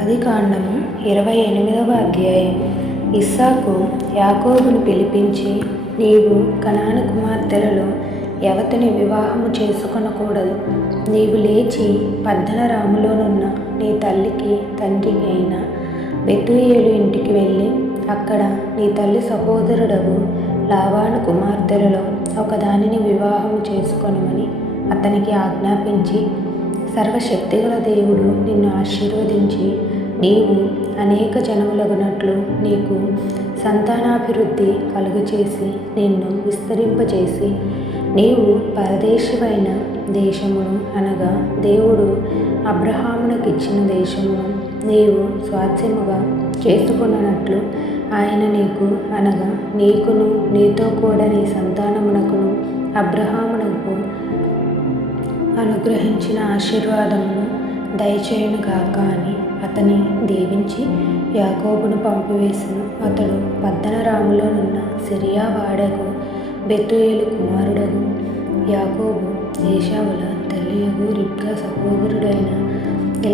ఆదికాండము 28వ అధ్యాయం. ఇస్సాకు యాకోబును పిలిపించి, నీవు కనాను కుమార్తెలలో ఎవతిని వివాహము చేసుకొనకూడదు. నీవు లేచి పద్దనరాములోనున్న నీ తల్లికి తండ్రి అయిన బెతూయేలు ఇంటికి వెళ్ళి అక్కడ నీ తల్లి సహోదరుడగు లాబాను కుమార్తెలలో ఒకదానిని వివాహము చేసుకొనుమని అతనికి ఆజ్ఞాపించి, సర్వశక్తిగల దేవుడు నిన్ను ఆశీర్వదించి నీవు అనేక జనములగునట్లు నీకు సంతానాభివృద్ధి కలుగచేసి నిన్ను విస్తరింపచేసి నీవు పరదేశివైన దేశమును అనగా దేవుడు అబ్రహామునకు ఇచ్చిన దేశమును నీవు స్వాస్థ్యముగా చేసుకొనున్నట్లు ఆయన నీకు అనగా నీకును నీతో కూడా నీ సంతానమునకును అబ్రహామునకు అనుగ్రహించిన ఆశీర్వాదమును దయచేయునుగాక అని అతని దీవించి యాకోబును పంపివేసెను. అతడు పద్దనరాములోనున్న సిరియా వాడగు బెతూయేలు కుమారుడగు యాకోబు ఏశావుల తల్లియగు రిబ్కా సహోదరుడైన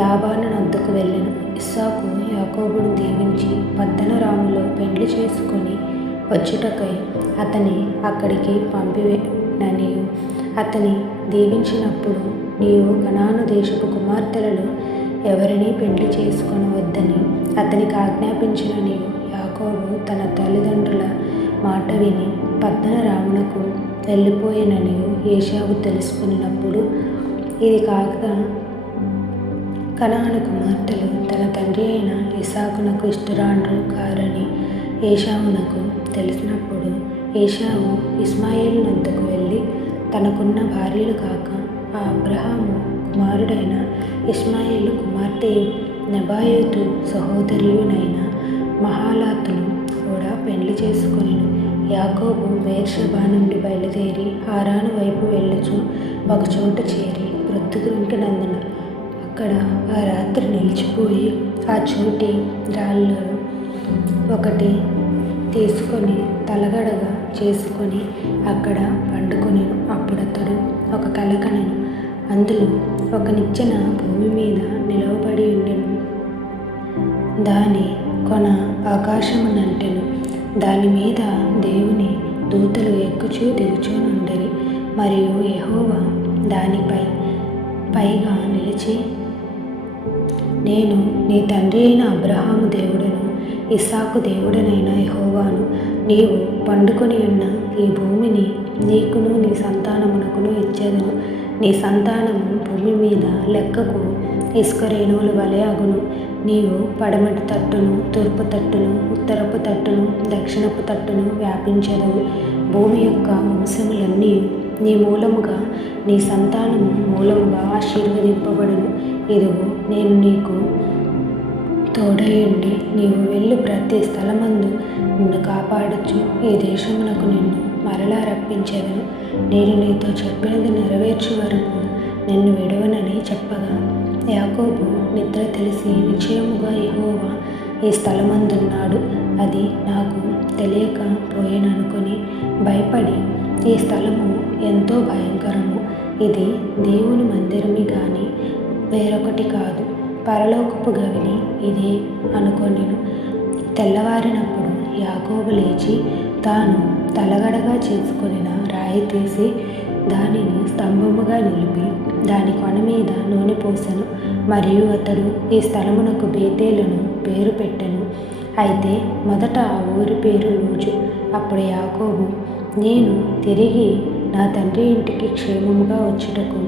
లాబాను నద్దకు వెళ్ళెను. ఇస్సాకు యాకోబును దీవించి పద్దనరాములో పెండ్లి చేసుకొని వచ్చుటకై అతని అక్కడికి పంపిననియు అతని దీవించినప్పుడు, నీవు కనాను దేశపు కుమార్తెలలో ఎవరినీ పెండ్లి చేసుకొనవద్దని అతనికి ఆజ్ఞాపించిననియు యాకోబు తన తల్లిదండ్రుల మాట విని పద్దనరామునకు వెళ్ళిపోయిననియు ఏశావు తెలుసుకున్నప్పుడు, ఇది కాక కనాను కుమార్తెలు తన తండ్రి అయిన ఇస్సాకునకు ఇష్టురాండ్రు కారని ఏశావునకు తెలిసినప్పుడు, ఏశావు ఇష్మాయేలు నద్దకు వెళ్ళి తనకున్న భార్యలు కాక ఆ అబ్రహాము కుమారుడైన ఇష్మాయేలు కుమార్తె నెబాయోతు సహోదరియునైన మహాలాతును కూడా పెండ్లి చేసుకొనెను. యాకోబు బెయేర్షెబా నుండి బయలుదేరి హారాను వైపు వెళ్ళుచు ఒకచోట చేరి ప్రొద్దుగుంకినందున అక్కడ ఆ రాత్రి నిలిచిపోయి ఆ చోటి రాళ్ళను ఒకటి తీసుకొని తలగడగా చేసుకొని అక్కడ పండుకొనెను. అప్పుడతడు ఒక కల కనెను. అందులో ఒక నిచ్చెన భూమి మీద నిలవబడి ఉండెను. దాని కొన ఆకాశమునంటెను. దాని మీద దేవుని దూతలు ఎక్కుచూ దిగుచూ నుండిరి. మరియు యెహోవా దానిపై పైగా నిలిచి, నేను నీ తండ్రి అయిన అబ్రహాము దేవుడను ఇస్సాకు దేవుడనైన యెహోవాను. నీవు పండుకొని ఉన్న ఈ భూమిని నీకును నీ సంతానమునకును ఇచ్చేదను. నీ సంతానము భూమి మీద లెక్కకు ఇసుక రేణువుల వలె అగును. నీవు పడమటి తట్టును, తూర్పు తట్టును, ఉత్తరపు తట్టును, దక్షిణపు తట్టును వ్యాపించెదవు. భూమి యొక్క వంశములన్నీ నీ మూలముగా నీ సంతానము మూలముగా ఆశీర్వదింపబడును. ఇదిగో నేను నీకు తోడయుండి నీవు వెళ్ళు ప్రతి స్థలమందు నిన్ను కాపాడచ్చు. ఈ దేశమునకు నిన్ను మరలా రప్పించెదను. నేను నీతో చెప్పినది నెరవేర్చు వరకు నిన్ను విడవనని చెప్పగా, యాకోబు నిద్ర తెలిసి నిశ్చయముగా యెహోవా ఈ స్థలమందున్నాడు, అది నాకు తెలియక పోయేననుకొని భయపడి, ఈ స్థలము ఎంతో భయంకరము, ఇది దేవుని మందిరమే గాని వేరొకటి కాదు, పరలోకపు గవిని ఇదే అనుకొనెను. తెల్లవారినప్పుడు యాకోబు లేచి తాను తలగడగా చేసుకొనిన రాయి తీసి దానిని స్తంభముగా నిలిపి దాని కొన మీద నూనె పోసెను. మరియు అతడు ఈ స్థలమునకు బేతేలును పేరు పెట్టెను. అయితే మొదట ఆ ఊరి పేరు లూజు. అప్పుడు యాకోబు, నేను తిరిగి నా తండ్రి ఇంటికి క్షేమముగా వచ్చుటకు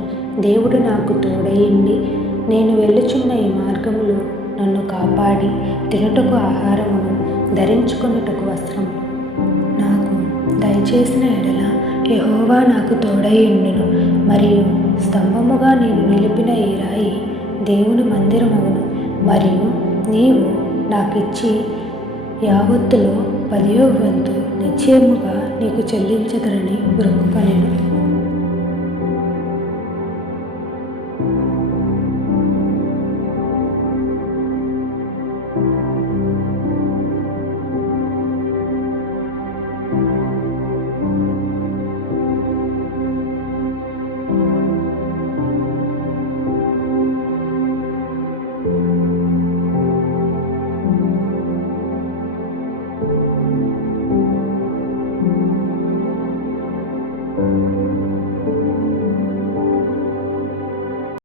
దేవుడు నాకు తోడయిండి నేను వెళ్ళుచున్న ఈ మార్గములో నన్ను కాపాడి తినుటకు ఆహారమును ధరించుకొనుటకు వస్త్రం నాకు దయచేసిన ఎడల యెహోవా నాకు తోడయుండును. మరియు స్తంభముగా నేను నిలిపిన ఈ రాయి దేవుని మందిరమగును. మరియు నీవు నాకిచ్చి యావత్తులో 10వ వంతు నిశ్చయముగా నీకు చెల్లించదరని మొక్కుకొనెను.